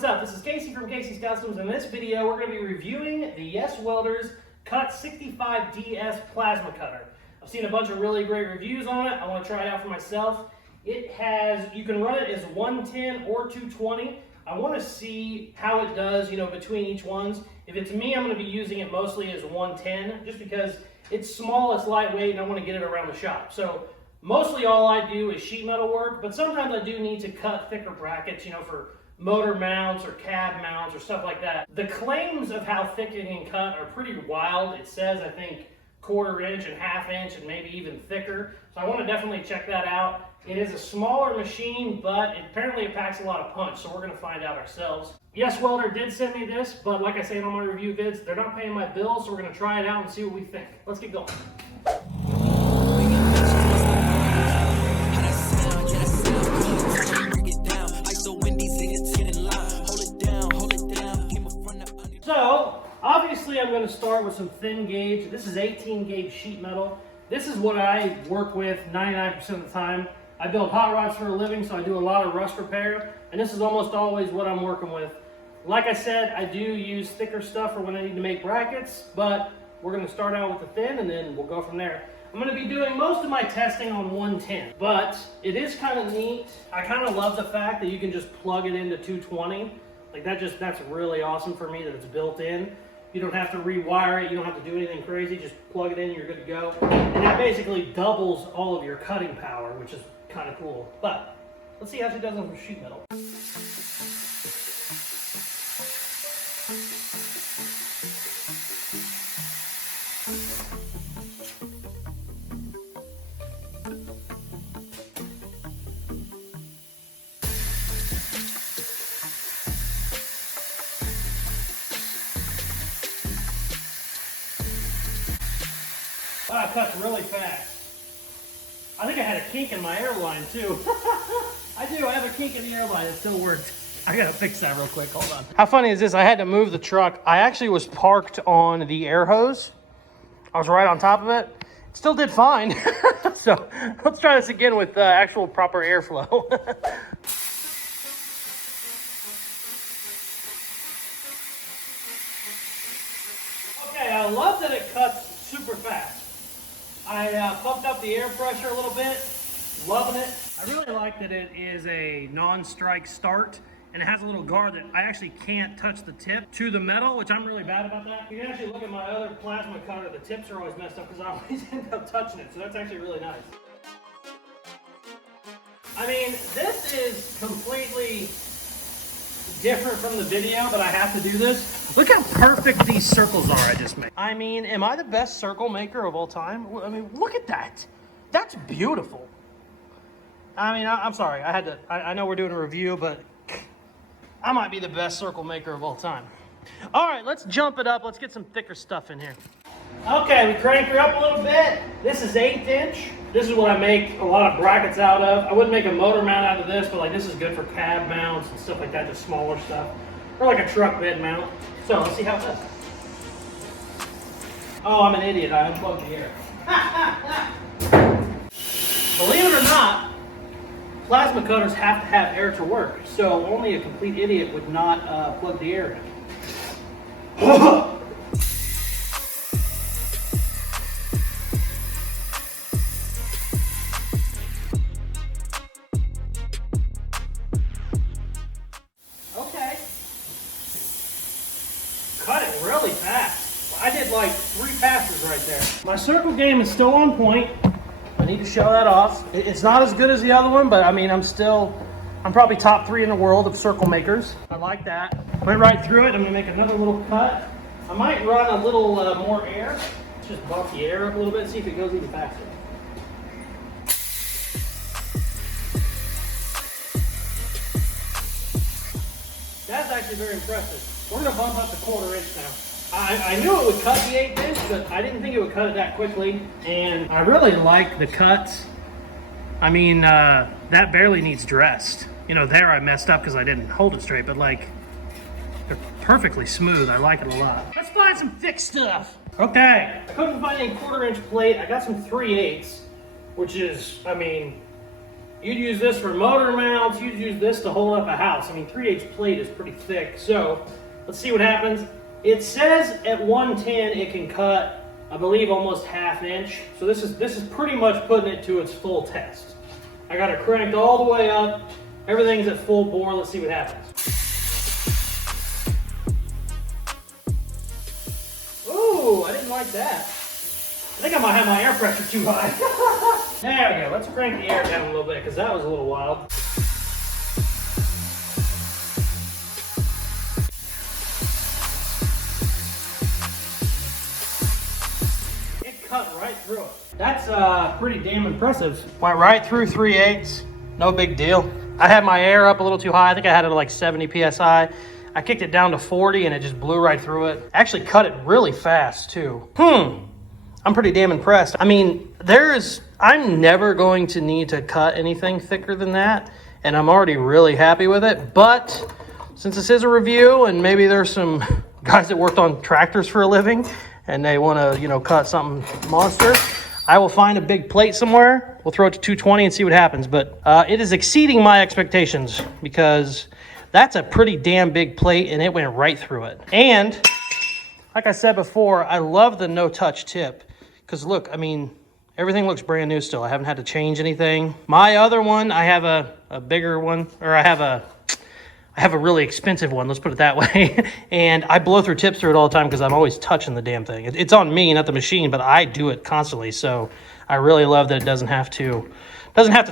What's up? This is Casey from Casey's Customs. In this video, we're going to be reviewing the Yeswelder'S Cut-65Ds plasma cutter. I've seen a bunch of really great reviews on it. I want to try it out for myself. It has, you can run it as 110 or 220. I want to see how it does, between each ones. If it's me, I'm going to be using it mostly as 110, just because it's small, it's lightweight, and I want to get it around the shop. So mostly all I do is sheet metal work, but sometimes I do need to cut thicker brackets, for motor mounts or cab mounts or stuff like that. The claims of how thick it can cut are pretty wild. It says, I think, 1/4 inch and 1/2 inch and maybe even thicker. So I want to definitely check that out. It is a smaller machine, but apparently it packs a lot of punch, so we're going to find out ourselves. Yeswelder did send me this, but like I say in all my review vids, they're not paying my bills, so we're going to try it out and see what we think. Let's get going. So, obviously I'm going to start with some thin gauge. This is 18 gauge sheet metal. This is what I work with 99% of the time. I build hot rods for a living, so I do a lot of rust repair, and this is almost always what I'm working with. Like I said, I do use thicker stuff for when I need to make brackets, but we're going to start out with the thin, and then we'll go from there. I'm going to be doing most of my testing on 110, but it is kind of neat. I kind of love the fact that you can just plug it into 220. Like that's really awesome for me that it's built in. You don't have to rewire it, you don't have to do anything crazy, just plug it in, you're good to go. And that basically doubles all of your cutting power, which is kind of cool. But let's see how she does on some sheet metal. Wow, it cuts really fast. I think I had a kink in my airline too. I do, I have a kink in the airline, it still worked. I gotta fix that real quick, hold on. How funny is this? I had to move the truck. I actually was parked on the air hose. I was right on top of it. It still did fine. So let's try this again with actual proper airflow. Okay, I love that it cuts super fast. I pumped up the air pressure a little bit, loving it. I really like that it is a non-strike start, and it has a little guard that I actually can't touch the tip to the metal, which I'm really bad about that. You can actually look at my other plasma cutter, the tips are always messed up because I always end up touching it, so that's actually really nice. I mean, this is completely different from the video, but I have to do this. Look how perfect these circles are I just made. I mean, am I the best circle maker of all time? I mean, look at that. That's beautiful. I mean, I'm sorry. I know we're doing a review, but I might be the best circle maker of all time. All right, let's jump it up. Let's get some thicker stuff in here. Okay, we crank her up a little bit. This is 1/8 inch. This is what I make a lot of brackets out of. I wouldn't make a motor mount out of this, but like this is good for cab mounts and stuff like that, just smaller stuff. Or like a truck bed mount. So let's see how it does. Oh, I'm an idiot. I unplugged the air. Believe it or not, plasma cutters have to have air to work. So only a complete idiot would not plug the air in. Cut it really fast. I did like 3 passes right there. My circle game is still on point. I need to show that off. It's not as good as the other one, but I mean, I'm probably top 3 in the world of circle makers. I like that. Went right through it. I'm gonna make another little cut. I might run a little more air. Let's just bump the air up a little bit and see if it goes even faster. That's actually very impressive. We're going to bump up to 1/4 inch now. I knew it would cut the 1/8 inch, but I didn't think it would cut it that quickly. And I really like the cuts. I mean, that barely needs dressed. There I messed up because I didn't hold it straight, but like, they're perfectly smooth. I like it a lot. Let's find some thick stuff. Okay, I couldn't find any 1/4 inch plate. I got some 3/8, which is, I mean, You'd use this for motor mounts, you'd use this to hold up a house. I mean, 3/8 plate is pretty thick, so let's see what happens. It says at 110 it can cut, I believe, almost 1/2 inch. So this is pretty much putting it to its full test. I got it cranked all the way up. Everything's at full bore. Let's see what happens. Ooh, I didn't like that. I think I might have my air pressure too high. There we go. Let's crank the air down a little bit because that was a little wild. It cut right through it. That's pretty damn impressive. Went right through 3/8. No big deal. I had my air up a little too high. I think I had it at like 70 PSI. I kicked it down to 40 and it just blew right through it. Actually cut it really fast too. I'm pretty damn impressed. I mean, I'm never going to need to cut anything thicker than that, and I'm already really happy with it. But since this is a review, and maybe there's some guys that worked on tractors for a living, and they want to, cut something monster, I will find a big plate somewhere. We'll throw it to 220 and see what happens. But it is exceeding my expectations because that's a pretty damn big plate, and it went right through it. And like I said before, I love the no-touch tip. Because look, I mean, everything looks brand new still. I haven't had to change anything. My other one, I have a bigger one, or I have a really expensive one, let's put it that way. And I blow through tips through it all the time because I'm always touching the damn thing. It's on me, not the machine, but I do it constantly. So I really love that it doesn't have to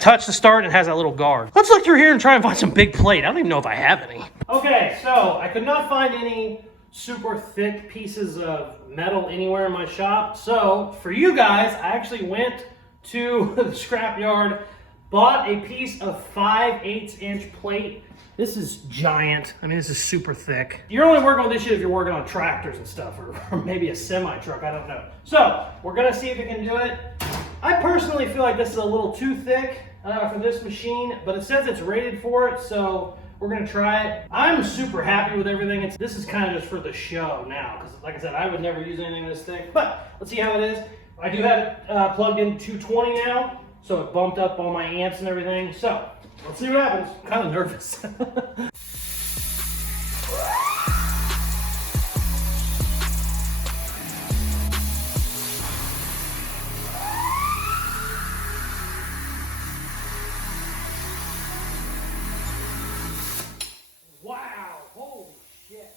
touch to start. It has that little guard. Let's look through here and try and find some big plate. I don't even know if I have any. Okay, so I could not find any super thick pieces of metal anywhere in my shop. So for you guys, I actually went to the scrapyard, bought a piece of 5/8 inch plate. This is giant. I mean, this is super thick. You're only working on this shit if you're working on tractors and stuff, or maybe a semi truck, I don't know. So we're gonna see if it can do it. I personally feel like this is a little too thick for this machine, but it says it's rated for it, so we're gonna try it. I'm super happy with everything. This is kind of just for the show now, because like I said, I would never use anything this thick, but let's see how it is. I do have it plugged in 220 now, so it bumped up all my amps and everything. So let's see what happens. I'm kind of nervous. Wow, holy shit.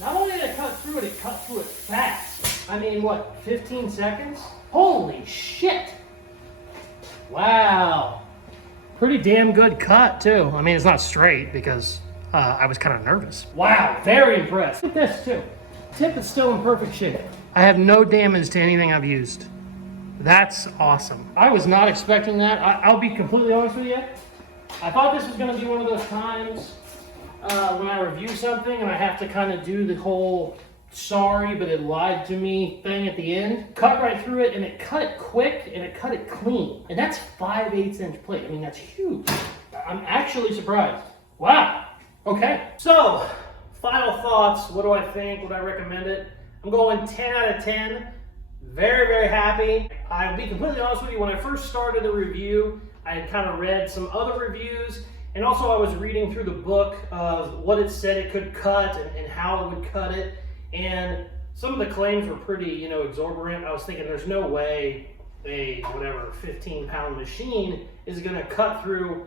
Not only did it cut through it fast. I mean, what, 15 seconds? Holy shit. Wow. Pretty damn good cut, too. I mean, it's not straight because I was kind of nervous. Wow, very impressed. Look at this, too. Tip is still in perfect shape. I have no damage to anything I've used. That's awesome. I was not expecting that. I'll be completely honest with you. I thought this was going to be one of those times when I review something and I have to kind of do the whole sorry but it lied to me thing at the end. Cut right through it, and it cut it quick and it cut it clean. And that's 5/8 inch plate. I mean, that's huge. I'm actually surprised. Wow. Okay. So, final thoughts. What do I think? Would I recommend it? I'm going 10 out of 10. Very, very happy. I'll be completely honest with you, when I first started the review, I had kind of read some other reviews, and also I was reading through the book of what it said it could cut and how it would cut it, and some of the claims were pretty, exorbitant. I was thinking there's no way a, 15-pound machine is going to cut through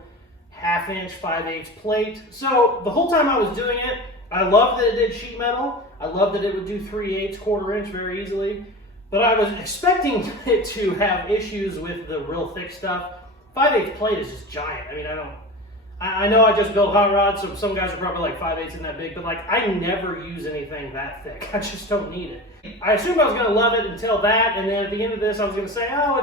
1/2 inch, 5/8 plate. So the whole time I was doing it, I loved that it did sheet metal. I loved that it would do 3/8, 1/4 inch very easily. But I was expecting it to have issues with the real thick stuff. 5/8 plate is just giant. I mean, I know I just built hot rods, so some guys are probably like 5/8 isn't that big, but like I never use anything that thick. I just don't need it. I assumed I was gonna love it until that, and then at the end of this, I was gonna say, oh,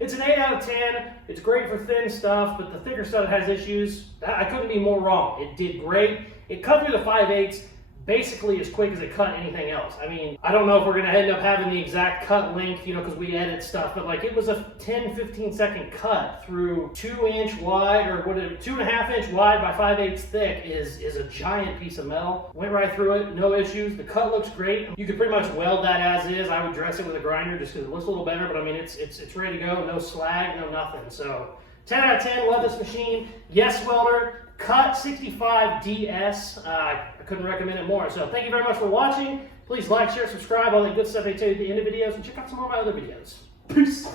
it's an 8 out of 10. It's great for thin stuff, but the thicker stuff has issues. I couldn't be more wrong. It did great. It cut through the 5/8 basically as quick as it cut anything else. I mean, I don't know if we're gonna end up having the exact cut length, you know, because we edit stuff, but like it was a 10-15 second cut through 2-inch wide, or what, 2.5 inch wide by 5/8 thick is a giant piece of metal. Went right through it, no issues. The cut looks great. You could pretty much weld that as is. I would dress it with a grinder just because it looks a little better, but I mean, it's ready to go. No slag, no nothing. So 10 out of 10, love this machine. Yeswelder Cut-65Ds. I couldn't recommend it more. So thank you very much for watching. Please like, share, subscribe, all that good stuff I tell you at the end of videos, and check out some more of my other videos. Peace.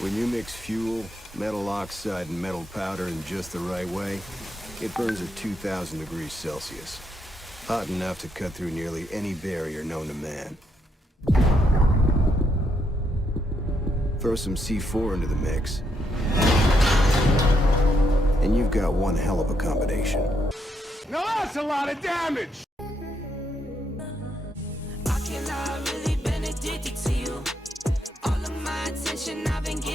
When you mix fuel, metal oxide, and metal powder in just the right way, it burns at 2,000 degrees Celsius. Hot enough to cut through nearly any barrier known to man. Throw some C4 into the mix, and you've got one hell of a combination. Now that's a lot of damage! I cannot really been addicted to you. All of my attention I've been getting.